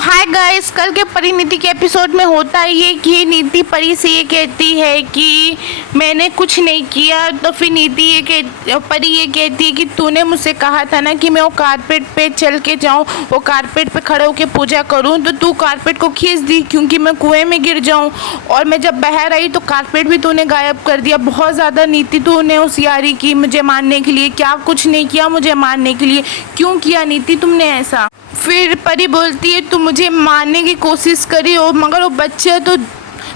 Hi guys, कल के परिणीति के एपिसोड में होता ये कि नीति परी से ये कहती है कि मैंने कुछ नहीं किया। तो फिर परी ये कहती है कि तूने मुझसे कहा था ना कि मैं वो कारपेट पे चल के जाऊँ, वो कारपेट पे खड़े होकर पूजा करूँ, तो तू कारपेट को खींच दी क्योंकि मैं कुएं में गिर जाऊँ। और मैं जब बाहर आई तो कारपेट भी तूने गायब कर दिया। बहुत ज़्यादा नीति तूने होशियारी की मुझे मारने के लिए। क्या कुछ नहीं किया मुझे मारने के लिए? क्यों किया नीति तुमने ऐसा? फिर परी बोलती है तू मुझे मारने की कोशिश करी और मगर वो बच्चा तो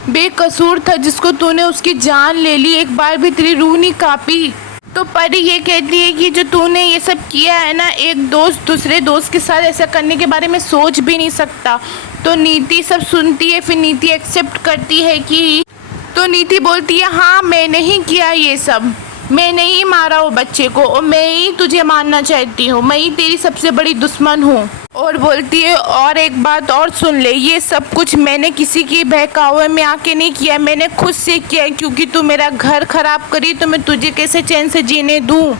बेकसूर था जिसको तूने उसकी जान ले ली, एक बार भी तेरी रूह नहीं कांपी। तो परी ये कहती है कि जो तूने ये सब किया है ना, एक दोस्त दूसरे दोस्त के साथ ऐसा करने के बारे में सोच भी नहीं सकता। तो नीति सब सुनती है, फिर नीति एक्सेप्ट करती है कि तो नीति बोलती है हाँ मैंने ही किया ये सब, मैंने ही मारा वो बच्चे को और मैं ही तुझे मारना चाहती हूँ, मैं ही तेरी सबसे बड़ी दुश्मन हूँ। और बोलती है और एक बात और सुन ले, ये सब कुछ मैंने किसी की बहकावे में आके नहीं किया, मैंने खुद से किया, क्योंकि तू मेरा घर खराब करी तो मैं तुझे कैसे चैन से जीने दूँ।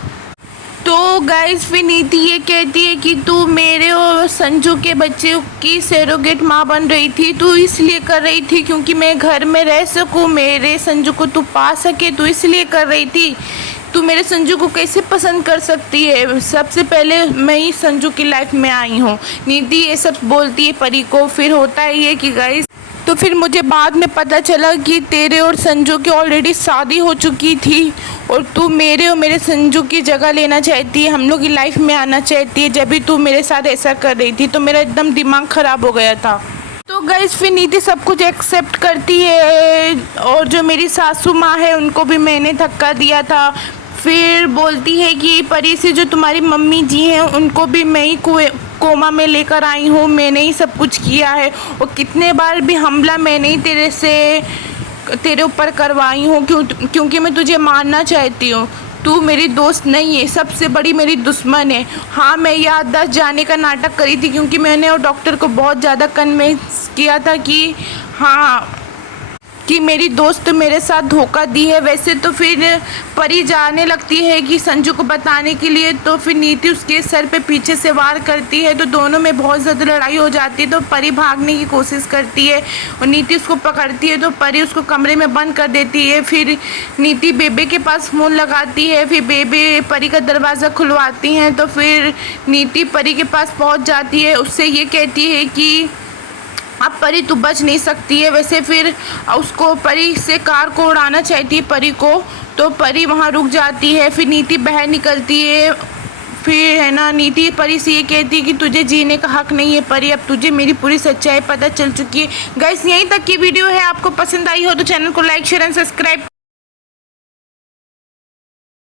तो गाइस फिर नीति ये कहती है कि तू मेरे और संजू के बच्चे की सरोगेट माँ बन रही थी, तू इसलिए कर रही थी क्योंकि मैं घर में रह सकूँ, मेरे संजू को तू पा सके, तू इसलिए कर रही थी। तू मेरे संजू को कैसे पसंद कर सकती है? सबसे पहले मैं ही संजू की लाइफ में आई हूँ। नीति ये सब बोलती है परी को। फिर होता है ये कि गाइस तो फिर मुझे बाद में पता चला कि तेरे और संजू की ऑलरेडी शादी हो चुकी थी और तू मेरे और मेरे संजू की जगह लेना चाहती है, हम लोग की लाइफ में आना चाहती है। जब भी तू मेरे साथ ऐसा कर रही थी तो मेरा एकदम दिमाग ख़राब हो गया था। तो गाइस फिर नीति सब कुछ एक्सेप्ट करती है और जो मेरी सासू माँ है उनको भी मैंने धक्का दिया था। फिर बोलती है कि परी से जो तुम्हारी मम्मी जी हैं उनको भी मैं ही कोमा में लेकर आई हूँ, मैंने ही सब कुछ किया है और कितने बार भी हमला मैंने ही तेरे ऊपर करवाई हूँ क्योंकि मैं तुझे मारना चाहती हूँ। तू मेरी दोस्त नहीं है, सबसे बड़ी मेरी दुश्मन है। हाँ मैं याददाश्त जाने का नाटक करी थी क्योंकि मैंने वो डॉक्टर को बहुत ज़्यादा कन्विंस किया था कि मेरी दोस्त मेरे साथ धोखा दी है। वैसे तो फिर परी जाने लगती है कि संजू को बताने के लिए, तो फिर नीति उसके सर पे पीछे से वार करती है तो दोनों में बहुत ज़्यादा लड़ाई हो जाती है। तो परी भागने की कोशिश करती है और नीति उसको पकड़ती है तो परी उसको कमरे में बंद कर देती है। फिर नीति बेबे के पास फ़ोन लगाती है, फिर बेबे परी का दरवाज़ा खुलवाती हैं। तो फिर नीति परी के पास पहुँच जाती है, उससे ये कहती है कि अब परी तू बच नहीं सकती है। वैसे फिर उसको परी से कार को उड़ाना चाहती है परी को, तो परी वहाँ रुक जाती है। फिर नीति बाहर निकलती है। फिर है ना नीति परी से ये कहती है कि तुझे जीने का हक नहीं है परी, अब तुझे मेरी पूरी सच्चाई पता चल चुकी है। गाइस यहीं तक की वीडियो है, आपको पसंद आई हो तो चैनल को लाइक शेयर एंड सब्सक्राइब